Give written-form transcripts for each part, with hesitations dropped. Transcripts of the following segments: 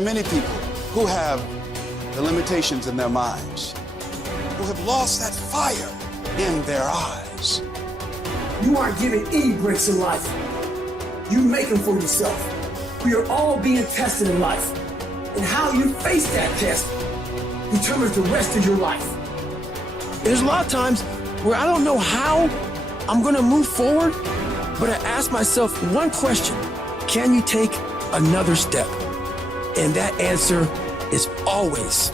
are many people who have the limitations in their minds, who have lost that fire in their eyes. You aren't given any breaks in life. You make them for yourself. We are all being tested in life. And how you face that test determines the rest of your life. There's a lot of times where I don't know how I'm gonna move forward, but I ask myself one question: can you take another step? And that answer is always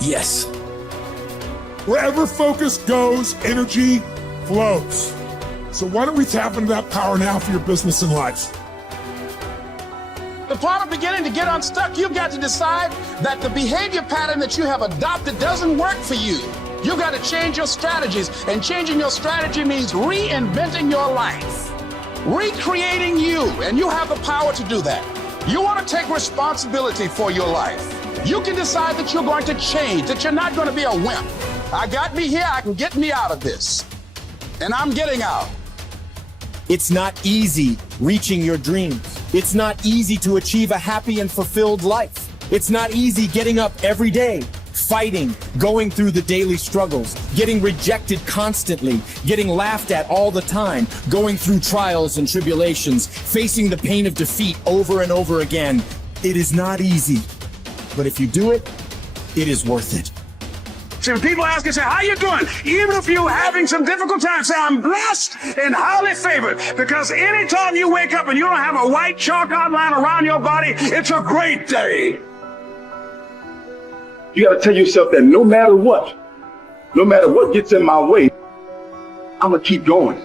yes. Wherever focus goes, energy flows. So why don't we tap into that power now for your business and life? The part of beginning to get unstuck, you've got to decide that the behavior pattern that you have adopted doesn't work for you. You've got to change your strategies, and changing your strategy means reinventing your life, recreating you, and you have the power to do that. You want to take responsibility for your life. You can decide that you're going to change, that you're not going to be a wimp. I got me here, I can get me out of this, and I'm getting out. It's not easy reaching your dreams. It's not easy to achieve a happy and fulfilled life. It's not easy getting up every day, fighting, going through the daily struggles, getting rejected constantly, getting laughed at all the time, going through trials and tribulations, facing the pain of defeat over and over again. It is not easy, but if you do it, it is worth it. See, when people ask you, say, how you doing? Even if you're having some difficult times, say, I'm blessed and highly favored. Because anytime you wake up and you don't have a white chalk outline around your body, it's a great day. You got to tell yourself that no matter what gets in my way, I'm going to keep going.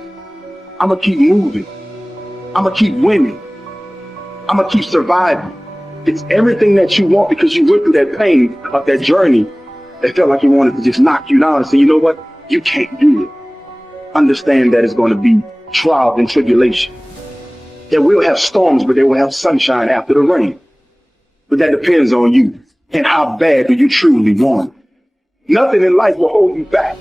I'm going to keep moving. I'm going to keep winning. I'm going to keep surviving. It's everything that you want, because you went through that pain of that journey. It felt like he wanted to just knock you down and say, you know what? You can't do it. Understand that it's going to be trials and tribulation. That we'll have storms, but they will have sunshine after the rain. But that depends on you and how bad do you truly want it. Nothing in life will hold you back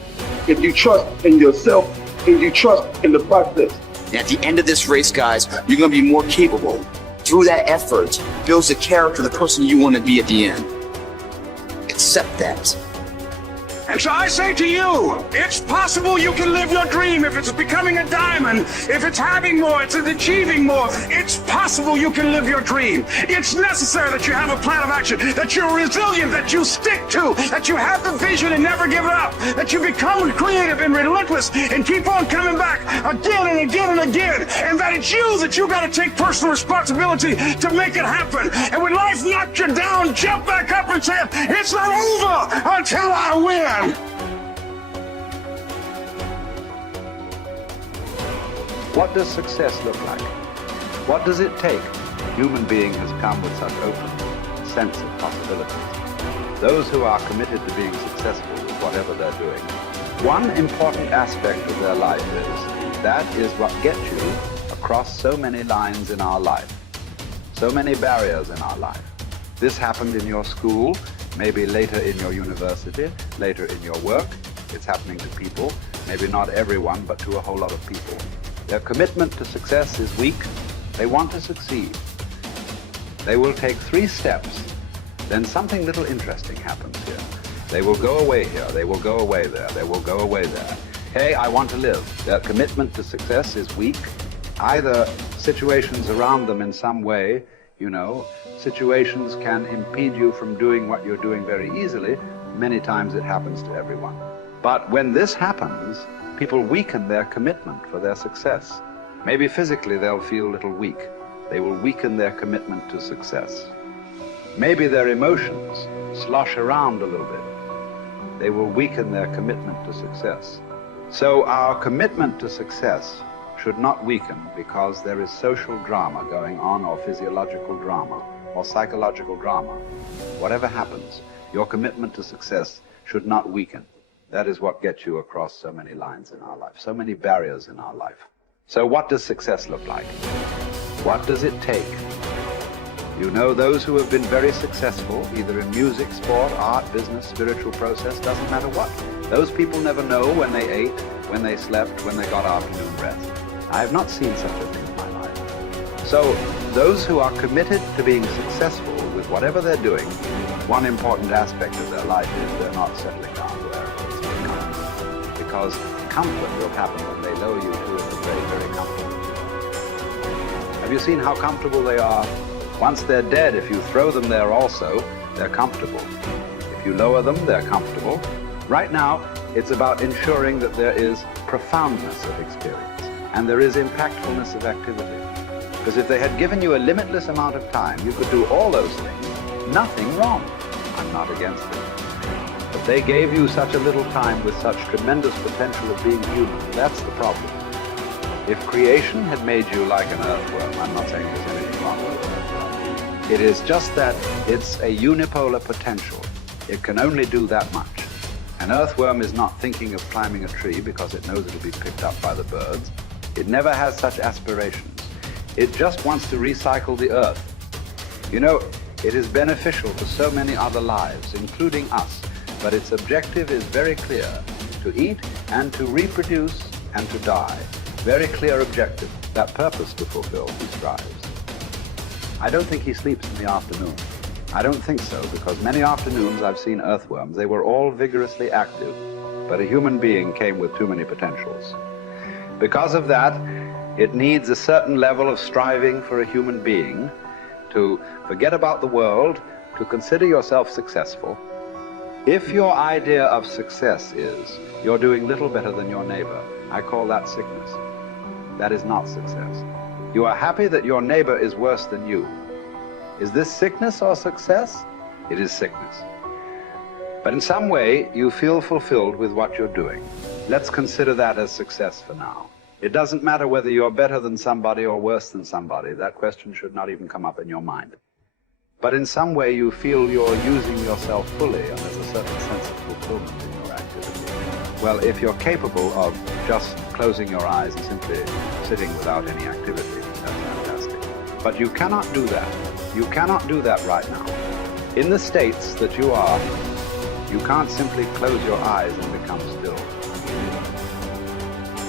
if you trust in yourself and you trust in the process. And at the end of this race, guys, you're going to be more capable. Through that effort, builds the character, the person you want to be at the end. Accept that. And so I say to you, it's possible you can live your dream. If it's becoming a diamond, if it's having more, it's achieving more, it's possible you can live your dream. It's necessary that you have a plan of action, that you're resilient, that you stick to, that you have the vision and never give it up, that you become creative and relentless and keep on coming back again and again and again, and that it's you that you got to take personal responsibility to make it happen. And when life knocks you down, jump back up and say, it's not over until I win. What does success look like? What does it take? A human being has come with such open sense of possibilities. Those who are committed to being successful with whatever they're doing, one important aspect of their life is, that is what gets you across so many lines in our life, so many barriers in our life. This happened in your school, maybe later in your university, later in your work. It's happening to people, maybe not everyone, but to a whole lot of people. Their commitment to success is weak. They want to succeed. They will take 3 steps. Then something little interesting happens here. They will go away here. They will go away there. They will go away there. Hey, I want to live. Their commitment to success is weak. Either situations around them in some way, situations can impede you from doing what you're doing very easily. Many times it happens to everyone. But when this happens, people weaken their commitment for their success. Maybe physically they'll feel a little weak. They will weaken their commitment to success. Maybe their emotions slosh around a little bit. They will weaken their commitment to success. So our commitment to success should not weaken because there is social drama going on, or physiological drama, or psychological drama. Whatever happens, your commitment to success should not weaken. That is what gets you across so many lines in our life, so many barriers in our life. So what does success look like? What does it take? Those who have been very successful, either in music, sport, art, business, spiritual process, doesn't matter what. Those people never know when they ate, when they slept, when they got afternoon rest. I have not seen such a thing in my life. So those who are committed to being successful with whatever they're doing, one important aspect of their life is they're not settling down where it's very comfortable. Because comfort will happen when they lower you to a very, very comfortable. Have you seen how comfortable they are? Once they're dead, if you throw them there also, they're comfortable. If you lower them, they're comfortable. Right now, it's about ensuring that there is profoundness of experience and there is impactfulness of activity. Because if they had given you a limitless amount of time, you could do all those things, nothing wrong. I'm not against it. But they gave you such a little time with such tremendous potential of being human. That's the problem. If creation had made you like an earthworm, I'm not saying there's anything wrong with it. It is just that it's a unipolar potential. It can only do that much. An earthworm is not thinking of climbing a tree because it knows it'll be picked up by the birds. It never has such aspirations. It just wants to recycle the earth. You know, it is beneficial to so many other lives, including us, but its objective is very clear: to eat and to reproduce and to die. Very clear objective. That purpose to fulfill, he strives. I don't think he sleeps in the afternoon. I don't think so, because many afternoons I've seen earthworms. They were all vigorously active, but a human being came with too many potentials. Because of that, it needs a certain level of striving for a human being to forget about the world, to consider yourself successful. If your idea of success is you're doing little better than your neighbor, I call that sickness. That is not success. You are happy that your neighbor is worse than you. Is this sickness or success? It is sickness. But in some way, you feel fulfilled with what you're doing. Let's consider that as success for now. It doesn't matter whether you're better than somebody or worse than somebody. That question should not even come up in your mind. But in some way, you feel you're using yourself fully, and there's a certain sense of fulfillment in your activity. Well, if you're capable of just closing your eyes and simply sitting without any activity, that's fantastic. But you cannot do that. You cannot do that right now. In the states that you are, you can't simply close your eyes and become still.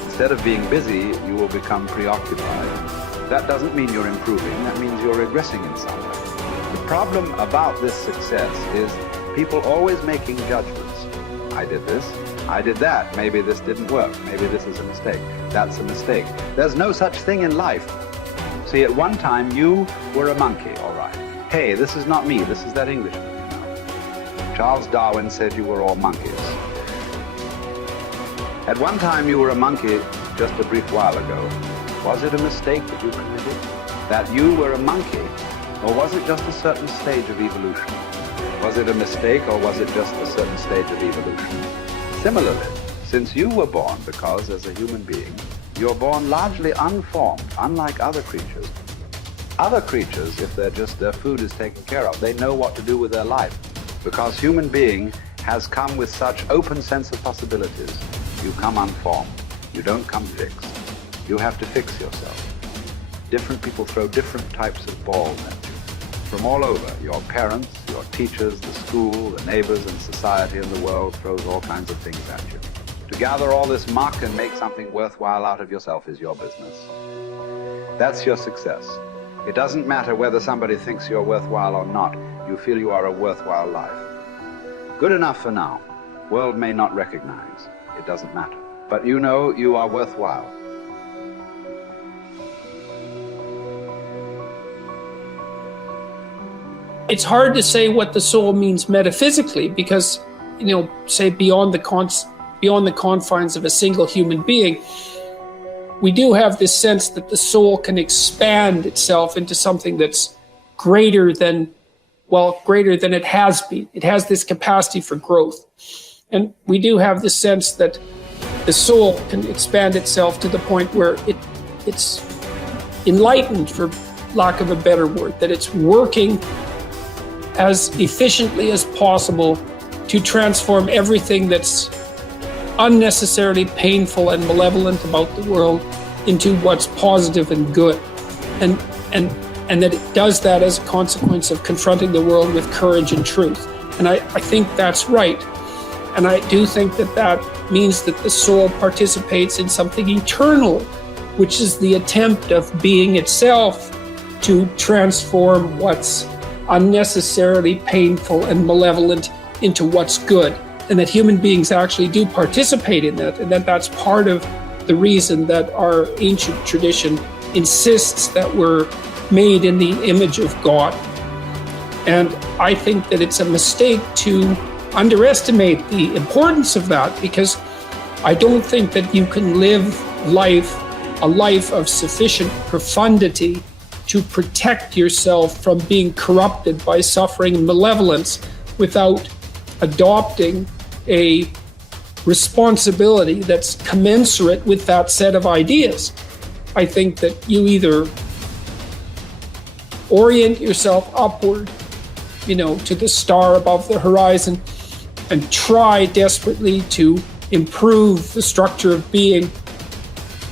Instead of being busy, you will become preoccupied. That doesn't mean you're improving, that means you're regressing in some way. The problem about this success is people always making judgments. I did this, I did that, maybe this didn't work, maybe this is a mistake, that's a mistake. There's no such thing in life. See, at one time you were a monkey, all right. Hey, this is not me, this is that Englishman, you know. Charles Darwin said you were all monkeys. At one time you were a monkey just a brief while ago. Was it a mistake that you committed? That you were a monkey? Or was it just a certain stage of evolution? Was it a mistake or was it just a certain stage of evolution? Similarly, since you were born, because as a human being, you're born largely unformed, unlike other creatures. Other creatures, if their food is taken care of, they know what to do with their life. Because human being has come with such open sense of possibilities. You come unformed. You don't come fixed. You have to fix yourself. Different people throw different types of balls at you. From all over, your parents, your teachers, the school, the neighbors, and society and the world throws all kinds of things at you. To gather all this muck and make something worthwhile out of yourself is your business. That's your success. It doesn't matter whether somebody thinks you're worthwhile or not. You feel you are a worthwhile life. Good enough for now. World may not recognize. It doesn't matter. But you know you are worthwhile. It's hard to say what the soul means metaphysically because, say beyond the confines of a single human being, we do have this sense that the soul can expand itself into something that's greater than it has been. It has this capacity for growth. And we do have the sense that the soul can expand itself to the point where it's enlightened, for lack of a better word, that it's working as efficiently as possible to transform everything that's unnecessarily painful and malevolent about the world into what's positive and good. And that it does that as a consequence of confronting the world with courage and truth. And I think that's right. And I do think that means that the soul participates in something eternal, which is the attempt of being itself to transform what's unnecessarily painful and malevolent into what's good, and that human beings actually do participate in that, and that that's part of the reason that our ancient tradition insists that we're made in the image of God. And I think that it's a mistake to underestimate the importance of that, because I don't think that you can live a life of sufficient profundity to protect yourself from being corrupted by suffering and malevolence without adopting a responsibility that's commensurate with that set of ideas. I think that you either orient yourself upward, to the star above the horizon, and try desperately to improve the structure of being,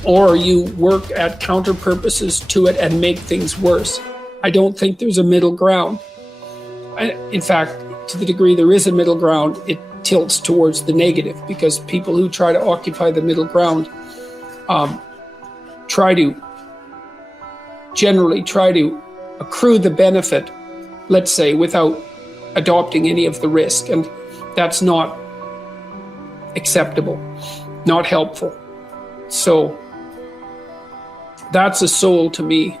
or you work at counter purposes to it and make things worse. I don't think there's a middle ground. In fact, to the degree there is a middle ground, it tilts towards the negative, because people who try to occupy the middle ground generally try to accrue the benefit, let's say, without adopting any of the risk. And that's not acceptable, not helpful. So that's a soul to me.